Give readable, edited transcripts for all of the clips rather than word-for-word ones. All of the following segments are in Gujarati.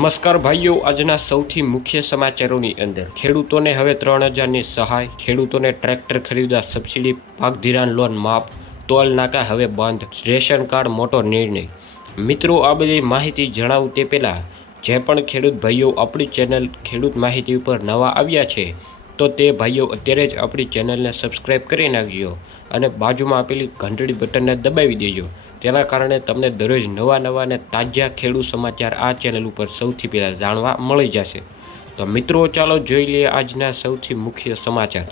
નમસ્કાર ભાઈઓ, આજના સૌથી મુખ્ય સમાચારોની અંદર ખેડૂતોને હવે 3000ની સહાય, ખેડૂતોને ટ્રેક્ટર ખરીદવા સબસિડી, પાક ધિરાણ લોન માફ, ટોલ નાકા હવે બંધ, રેશન કાર્ડ મોટો નિર્ણય। મિત્રો, આ બધી માહિતી જણાવું તે પહેલાં જે પણ ખેડૂત ભાઈઓ આપણી ચેનલ ખેડૂત માહિતી ઉપર નવા આવ્યા છે તો તે ભાઈઓ અત્યારે જ આપણી ચેનલને સબસ્ક્રાઈબ કરી નાખજો અને બાજુમાં આપેલી ઘંટડી બટનને દબાવી દેજો। તેના કારણે તમને દરરોજ નવા અને તાજા ખેડૂત સમાચાર આ ચેનલ ઉપર સૌથી પહેલાં જાણવા મળી જશે। તો મિત્રો, ચાલો જોઈ લઈએ આજના સૌથી મુખ્ય સમાચાર।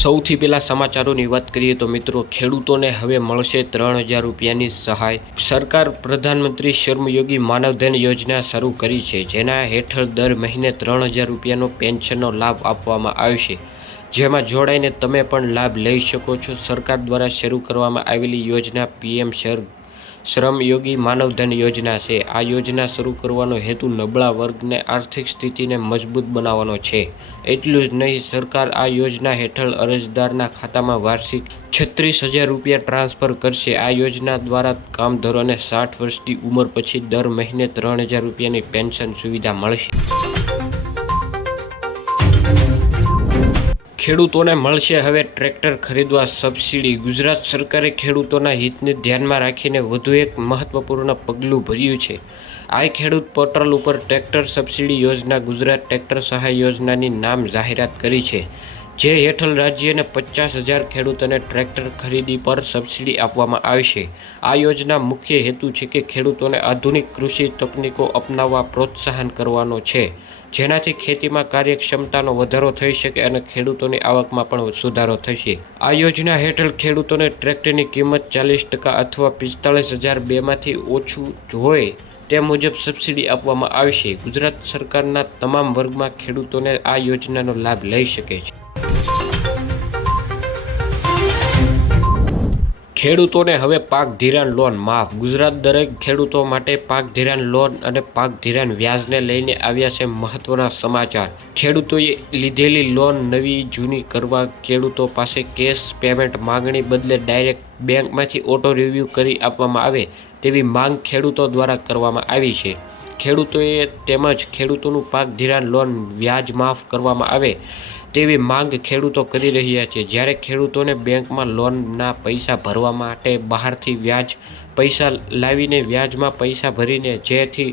સૌથી પહેલાં સમાચારોની વાત કરીએ તો મિત્રો, ખેડૂતોને હવે મળશે 3000 રૂપિયાની સહાય। સરકાર પ્રધાનમંત્રી શ્રમયોગી માનધન યોજના શરૂ કરી છે, જેના હેઠળ દર મહિને 3000 રૂપિયાનો પેન્શનનો લાભ આપવામાં આવશે, જેમાં જોડાઈને તમે પણ લાભ લઈ શકો છો। સરકાર દ્વારા શરૂ કરવામાં આવેલી યોજના PM શ્રમયોગી માનધન યોજના છે। આ યોજના શરૂ કરવાનો હેતુ નબળા વર્ગને આર્થિક સ્થિતિને મજબૂત બનાવવાનો છે। એટલું જ નહીં, સરકાર આ યોજના હેઠળ અરજદારના ખાતામાં વાર્ષિક 36000 રૂપિયા ટ્રાન્સફર કરશે। આ યોજના દ્વારા કામદારોને 60 વર્ષની ઉંમર પછી દર મહિને 3000 રૂપિયાની પેન્શન સુવિધા મળશે। ખેડૂતોને મળશે હવે ટ્રેક્ટર ખરીદવા સબસિડી। ગુજરાત સરકારે ખેડૂતોના હિતને ધ્યાનમાં રાખીને વધુ એક મહત્વપૂર્ણ પગલું ભર્યું છે। આ ખેડૂત પોર્ટલ ઉપર ટ્રેક્ટર સબસિડી યોજના ગુજરાત ટ્રેક્ટર સહાય યોજનાની નામ જાહેરાત કરી છે, જે હેઠળ રાજ્યને 50000 ખેડૂતોને ટ્રેક્ટર ખરીદી પર સબસિડી આપવામાં આવશે। આ યોજના મુખ્ય હેતુ છે કે ખેડૂતોને આધુનિક કૃષિ તકનીકો અપનાવવા પ્રોત્સાહન કરવાનો છે, જેનાથી ખેતીમાં કાર્યક્ષમતાનો વધારો થઈ શકે અને ખેડૂતોની આવકમાં પણ સુધારો થશે। આ યોજના હેઠળ ખેડૂતોને ટ્રેક્ટરની કિંમત 40% અથવા 45002 માંથી ઓછું હોય તે મુજબ સબસિડી આપવામાં આવશે। ગુજરાત સરકારના તમામ વર્ગમાં ખેડૂતોને આ યોજનાનો લાભ લઈ શકે છે। ખેડૂતોને હવે પાક ધિરાણ લોન માફ। ગુજરાત દરેક ખેડૂતો માટે પાક ધિરાણ લોન અને પાક ધિરાણ વ્યાજને લઈને આવ્યા છે મહત્વના સમાચાર। ખેડૂતોએ લીધેલી લોન નવી જૂની કરવા ખેડૂતો પાસે કેશ પેમેન્ટ માંગણી બદલે ડાયરેક્ટ બેંકમાંથી ઓટો રિવ્યૂ કરી આપવામાં આવે તેવી માંગ ખેડૂતો દ્વારા કરવામાં આવી છે। ખેડૂતોએ તેમજ ખેડૂતોનું પાક ધિરાણ લોન વ્યાજ માફ કરવામાં આવે તેવી માંગ ખેડૂતો કરી રહ્યા છે, જ્યારે ખેડૂતોને બેંકમાં લોનના પૈસા ભરવા માટે બહારથી વ્યાજ પૈસા લાવીને વ્યાજમાં પૈસા ભરીને જેથી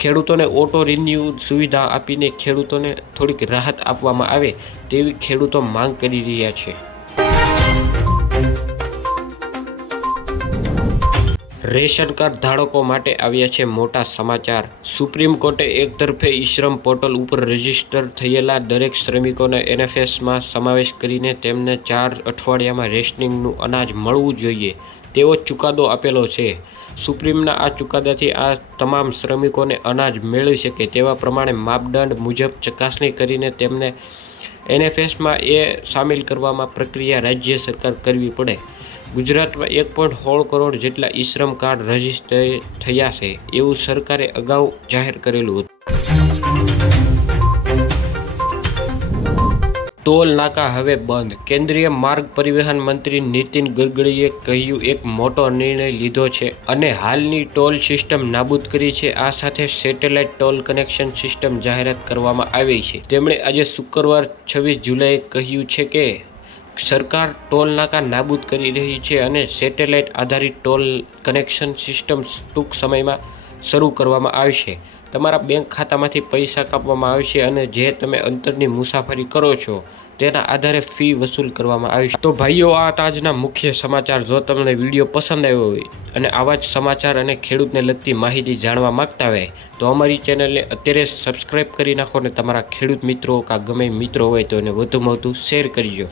ખેડૂતોને ઓટો રિન્યૂ સુવિધા આપીને ખેડૂતોને થોડીક રાહત આપવામાં આવે તેવી ખેડૂતો માંગ કરી રહ્યા છે। રેશન કાર્ડ ધારકો માટે આવ્યા છે મોટા સમાચાર। સુપ્રીમ કોર્ટે એકતરફે ઈ-શ્રમ પોર્ટલ ઉપર રજીસ્ટર થયેલા દરેક શ્રમિકોને NFSમાં સમાવેશ કરીને તેમને 4 અઠવાડિયામાં રેશનિંગનું અનાજ મળવું જોઈએ તેવો ચુકાદો આપેલો છે। સુપ્રીમના આ ચુકાદાથી આ તમામ શ્રમિકોને અનાજ મેળવી શકે તેવા પ્રમાણે માપદંડ મુજબ ચકાસણી કરીને તેમને NFSમાં સામેલ કરવામાં પ્રક્રિયા રાજ્ય સરકાર કરવી પડે। ગુજરાતમાં 1.16 કરોડ જેટલા ઈ-શ્રમ કાર્ડ રજીસ્ટર થયા છે એવું સરકારે અગાઉ જાહેર કરેલું હતું। ટોલ નાકા હવે બંધ। કેન્દ્રીય માર્ગ પરિવહન મંત્રી નીતિન ગડકરીએ કહ્યું એક મોટો નિર્ણય લીધો છે અને હાલની ટોલ સિસ્ટમ નાબૂદ કરી છે। આ સાથે સેટેલાઇટ ટોલ કનેક્શન સિસ્ટમ જાહેરાત કરવામાં આવી છે। તેમણે આજે શુક્રવાર 26 જુલાઈએ કહ્યું છે કે સરકાર ટોલ નાકા નાબૂદ કરી રહી છે અને સેટેલાઇટ આધારિત ટોલ કનેક્શન સિસ્ટમ ટૂંક સમયમાં શરૂ કરવામાં આવશે। તમારા બેંક ખાતામાંથી પૈસા કાપવામાં આવશે અને જે તમે અંતરની મુસાફરી કરો છો તેના આધારે ફી વસૂલ કરવામાં આવશે। તો ભાઈઓ, આ આજના મુખ્ય સમાચાર। જો તમને વિડીયો પસંદ આવ્યો હોય અને આવા જ સમાચાર અને ખેડૂતને લગતી માહિતી જાણવા માંગતા હોય તો અમારી ચેનલને અત્યારે સબસ્ક્રાઈબ કરી નાખો અને તમારા ખેડૂત મિત્રો કે ગમે મિત્રો હોય તો એને વધુમાં વધુ શેર કરજો।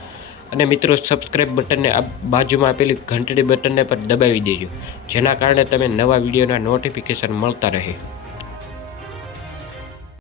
અને મિત્રો, સબસ્ક્રાઈબ બટનને બાજુમાં આપેલી ઘંટડી બટનને પર દબાવી દેજો, જેના કારણે તમે નવા વિડીયોના નોટિફિકેશન મળતા રહે।